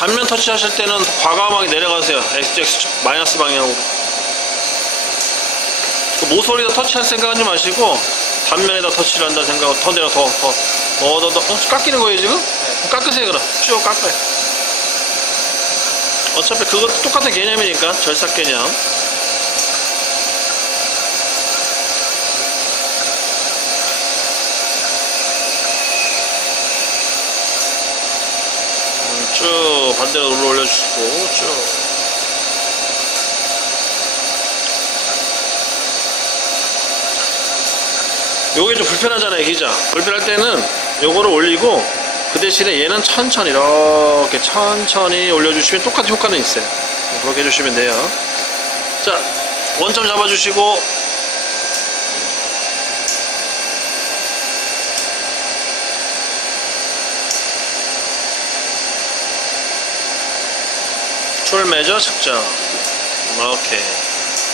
단면 터치하실 때는 과감하게 내려가세요. XX 마이너스 방향으로. 그 모서리에다 터치할 생각하지 마시고 단면에다 터치를 한다 생각하고 더 내려 더 더. 더, 더, 더. 어, 깎이는 거예요 지금? 깎으세요 그럼. 쭉 깎아요. 어차피 그거 똑같은 개념이니까 절삭 개념. 쭉 반대로 눌러 올려주시고 쭉. 요게 좀 불편하잖아요 기자 불편할 때는 요거를 올리고 그 대신에 얘는 천천히 이렇게 천천히 올려주시면 똑같은 효과는 있어요. 그렇게 해주시면 돼요. 자 원점 잡아주시고 출매저 측정 오케이.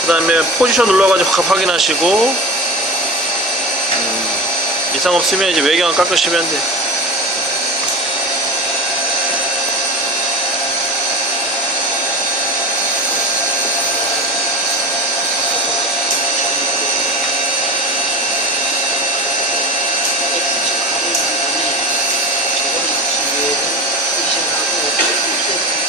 그 다음에 포지션 눌러가지고 확- 확인하시고 음, 이상 없으면 이제 외경 깎으시면 돼. X축 가는 다음에 저거를 지금 포지션하고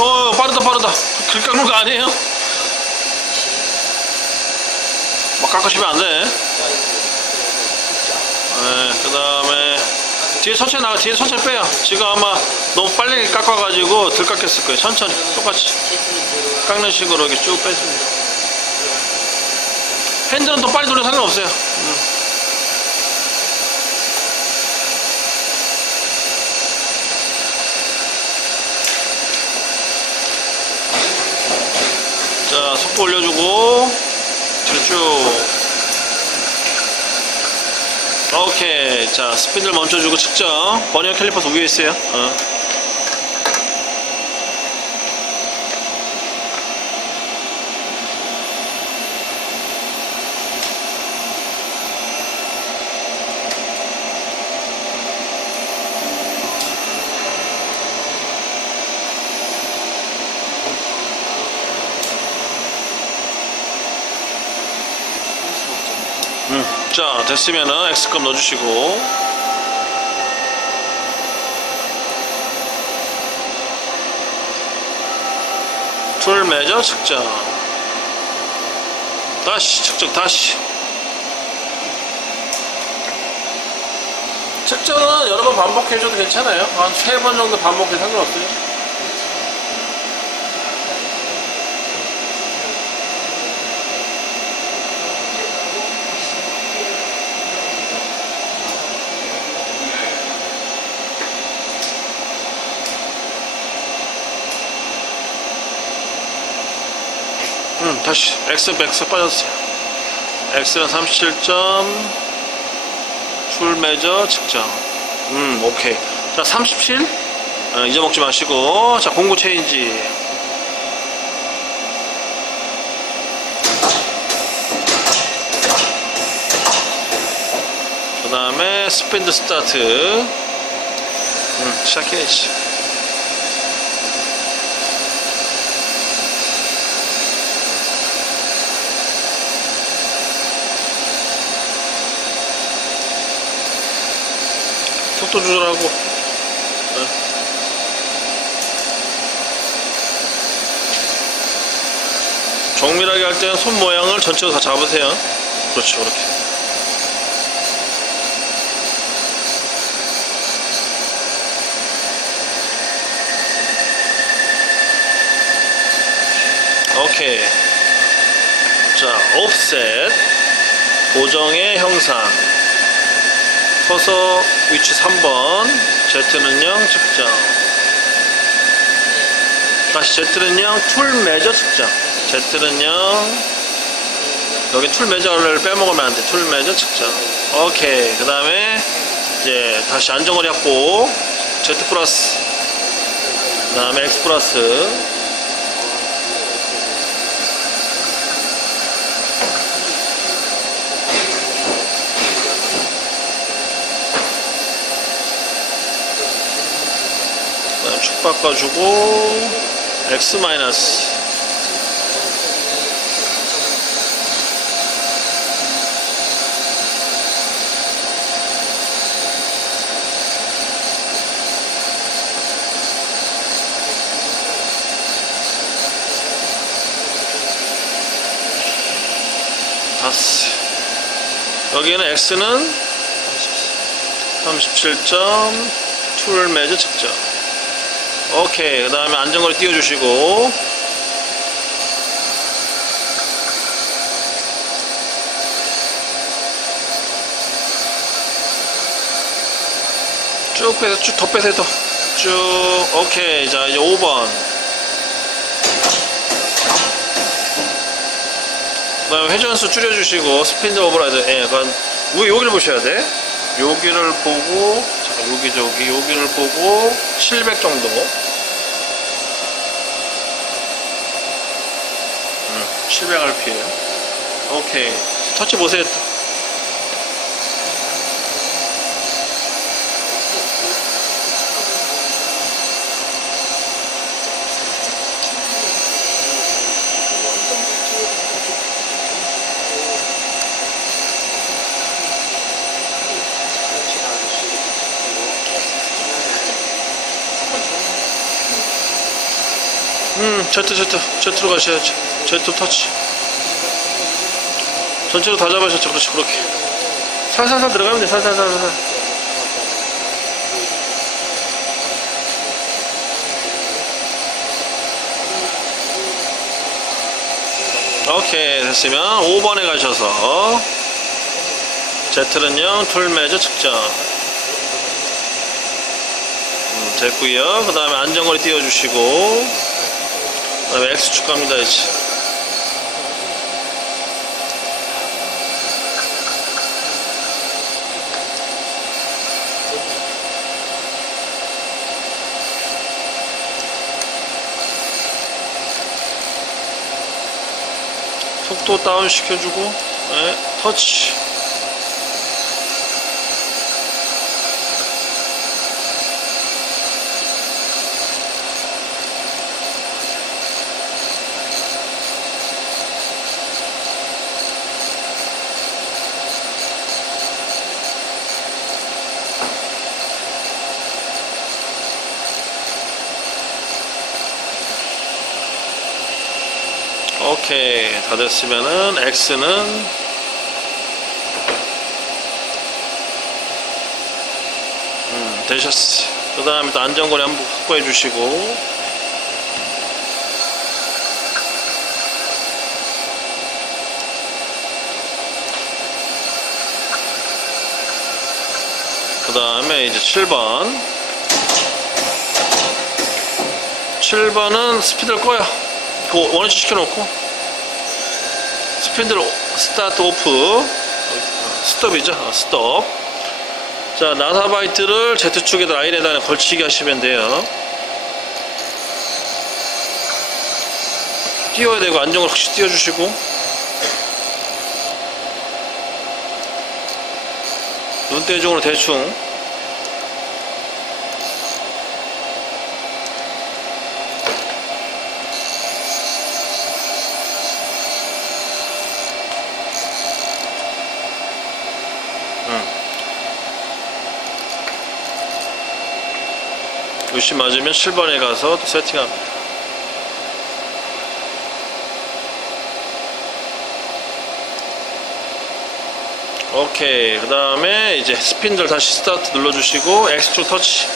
어 빠르다 빠르다. 길 깎는 거 아니에요? 막 깎으시면 안돼. 네, 그 다음에 뒤에 천천히 나가 뒤에 천천히 빼요. 지금 아마 너무 빨리 깎아가지고 덜 깎였을 거예요. 천천히 똑같이. 깎는 식으로 이렇게 쭉 빼줍니다. 핸들은 더 빨리 돌려 상관없어요. 음. 자 속도 올려주고 뒤로 쭉 오케이. 자 스피드를 멈춰주고 측정. 버니어 캘리퍼스 위에 있어요? 어. 음, 자 됐으면은 X값 넣어주시고. 툴 매저 측정. 다시 측정 다시. 측정은 여러 번 반복해줘도 괜찮아요. 한 세 번 정도 반복해 상관없어요 음, 다시 X X 빠졌어요. X는 37점 출 매저 측정. 음, 오케이. 자, 37. 어, 잊어먹지 마시고 자, 공구 체인지. 그 다음에 스핀드 스타트. 음, 시작해야지. 속도 조절하고. 네. 정밀하게 할 때는 손 모양을 전체로 다 잡으세요. 그렇죠 그렇게. 오케이. 자 옵셋 고정의 형상 서서 위치 3번. Z는 0 측정 다시 Z는 0 툴 매저 측정 Z는 0 여기 툴 매저를 빼먹으면 안돼. 툴 매저 측정 오케이. 그 다음에 이제 다시 안정거리 확보 Z 플러스. 그 다음에 X 플러스 깎아주고 x 마이너스 다섯 여기는 x는 37점 툴 매즈 측정 오케이 그 다음에 안전거리 띄워주시고. 쭉 빼서 쭉 더 빼세요 더쭉 오케이. 자 이제 5번. 그 다음에 회전수 줄여주시고 스피드 오버라이드 예, 그건 위 여기를 보셔야 돼 여기를 보고 잠깐 여기 저기 여기를 보고 700 정도. 음, 700 RPM 오케이. 터치 보세요 Z, Z, Z로 가셔야죠. Z 터치. 전체로 다 잡으셨죠. 그렇지, 그렇게. 살살살 들어가면 돼, 살살살살. 오케이, 됐으면 5번에 가셔서 Z는 0, 툴 매저 측정. 음, 됐고요. 그 다음에 안전거리 띄워주시고 그 다음에 X축 갑니다 이제 속도 다운 시켜주고 네, 터치 오케이 다 됐으면은 X는 음 되셨어. 그 다음에 또 안전거리 한번 확보해 주시고. 그 다음에 이제 7번. 7번은 스피드를 꺼요. 그 원위치 시켜놓고 스피드를 스타트 오프. 어, 스톱이죠? 어, 스톱. 자 나사바이트를 Z축에다 라인에다 걸치게 하시면 돼요. 띄워야 되고 안정을 확실히 띄워주시고. 눈대중으로 대충 루시 맞으면 7번에 가서 또 세팅합니다. 오케이. 그 다음에 이제 스핀들 다시 스타트 눌러주시고 엑스트로 터치.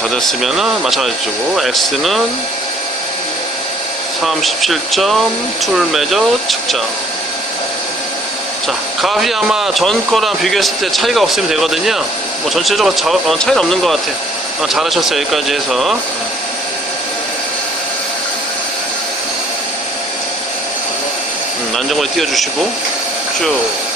다 됐으면은 마찬가지고 X는 37점 툴 매저 측정. 자 값이 아마 전 거랑 비교했을 때 차이가 없으면 되거든요. 뭐 전체적으로 자- 어, 차이는 없는 것 같아요. 어, 잘하셨어요. 여기까지 해서. 음, 안정을 띄워주시고 쭉